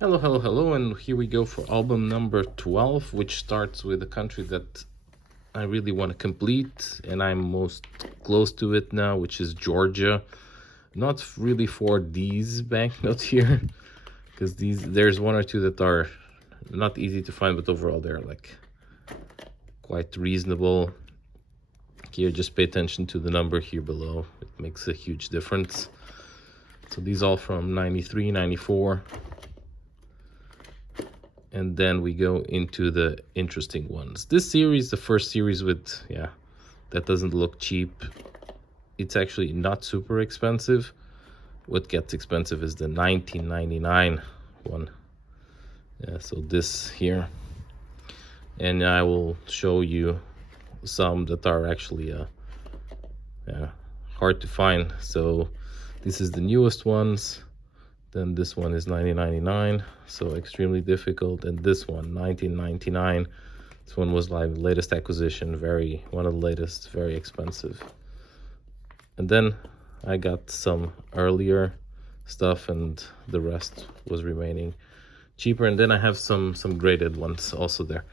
Hello, hello, hello, and here we go for album number 12, which starts with a country that I really want to complete, and I'm most close to it now, which is Georgia. Not really for these banknotes here, because there's one or two that are not easy to find, but overall they're like quite reasonable. Here, just pay attention to the number here below. It makes a huge difference. So these all from 93, 94. And then we go into the interesting ones. This series, the first series with, that doesn't look cheap. It's actually not super expensive. What gets expensive is the 1999 one. Yeah, so this here. And I will show you some that are actually hard to find. So this is the newest ones. Then this one is 1999, so extremely difficult. And this one, 1999, this one was like latest acquisition, one of the latest, very expensive. And then I got some earlier stuff, and the rest was remaining cheaper. And then I have some graded ones also there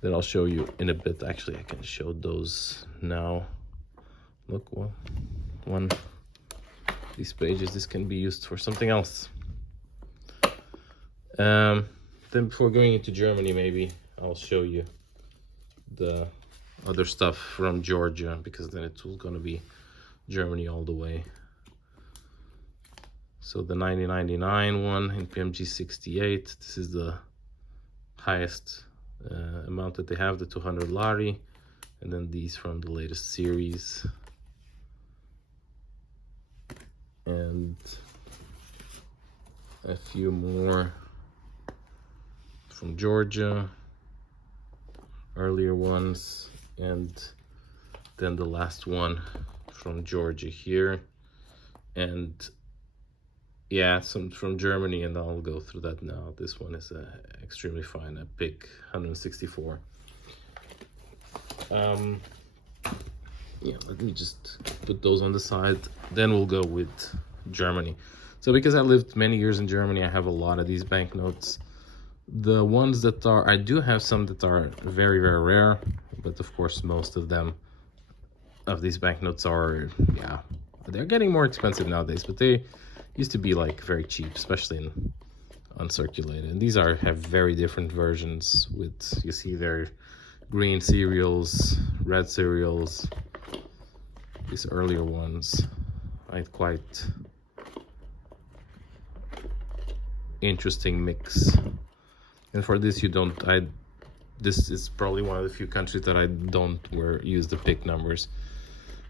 that I'll show you in a bit. Actually, I can show those now. Look, one these pages, this can be used for something else. Then before going into Germany, maybe I'll show you the other stuff from Georgia, because then it's going to be Germany all the way. So the 1999 one in PMG 68, this is the highest amount that they have, the 200 lari. And then these from the latest series. And a few more from Georgia, earlier ones, and then the last one from Georgia here, and some from Germany, and I'll go through that now. This one is extremely fine, a pick 164. Let me just put those on the side. Then we'll go with Germany. So because I lived many years in Germany, I have a lot of these banknotes. The ones that are, I do have some that are very, very rare, but of course most of these banknotes are, they're getting more expensive nowadays, but they used to be like very cheap, especially in uncirculated. And these have very different versions with, you see their green serials, red serials. These earlier ones, I had quite interesting mix. And for this, this is probably one of the few countries that I don't use the pick numbers.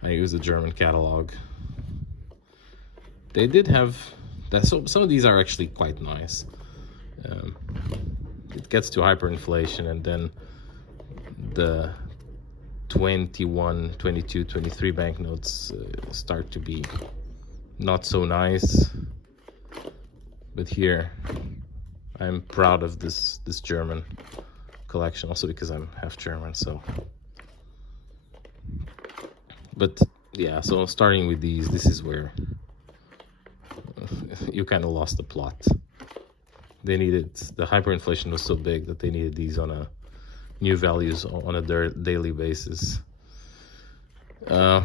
I use the German catalog. They did have that, so some of these are actually quite nice. It gets to hyperinflation, and then the 21, 22, 23 banknotes start to be not so nice. But here, I'm proud of this German collection, also because I'm half German, so. But yeah, so starting with these, this is where you kind of lost the plot. They needed, the hyperinflation was so big that they needed these on a new values on a daily basis. So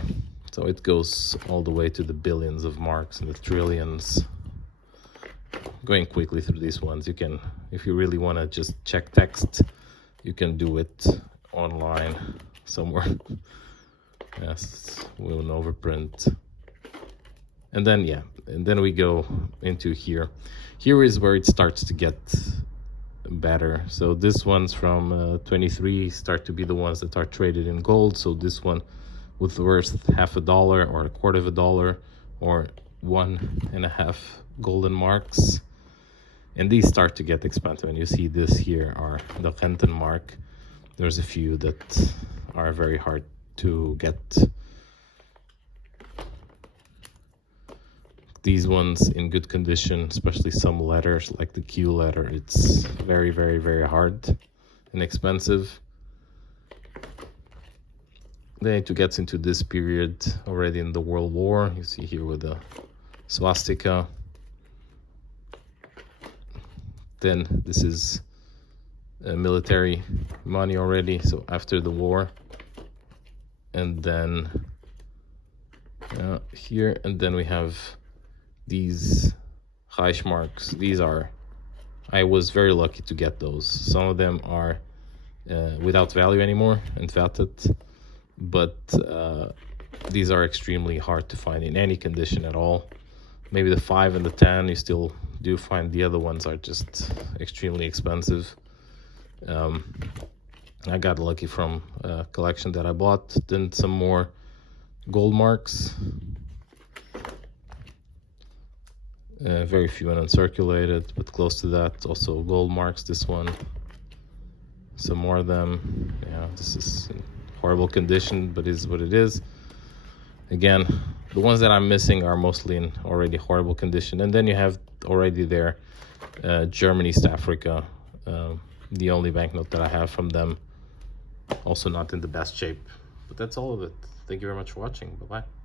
it goes all the way to the billions of marks and the trillions. Going quickly through these ones, you can, if you really want to just check text, you can do it online somewhere. Yes, we'll overprint. And then we go into here. Here is where it starts to get better. So this one's from 23 start to be the ones that are traded in gold. So this one was worth $0.50 or $0.25 or 1.5 golden marks. And these start to get expensive. And you see this here are the Renten mark. There's a few that are very hard to get. These ones in good condition, especially some letters like the Q letter, it's very, very, very hard and expensive. Then it gets into this period already in the World War. You see here with the swastika. Then this is military money already, so after the war. And then here, and then we have these Reichsmarks. These are, I was very lucky to get those. Some of them are without value anymore, entwertet, but these are extremely hard to find in any condition at all. Maybe the 5 and the 10 you still do find. The other ones are just extremely expensive. I got lucky from a collection that I bought. Then some more gold marks. Very few and uncirculated, but close to that. Also gold marks, this one. Some more of them. Yeah, this is in horrible condition, but is what it is. Again, the ones that I'm missing are mostly in already horrible condition. And then you have already there Germany, East Africa, the only banknote that I have from them. Also not in the best shape. But that's all of it. Thank you very much for watching. Bye-bye.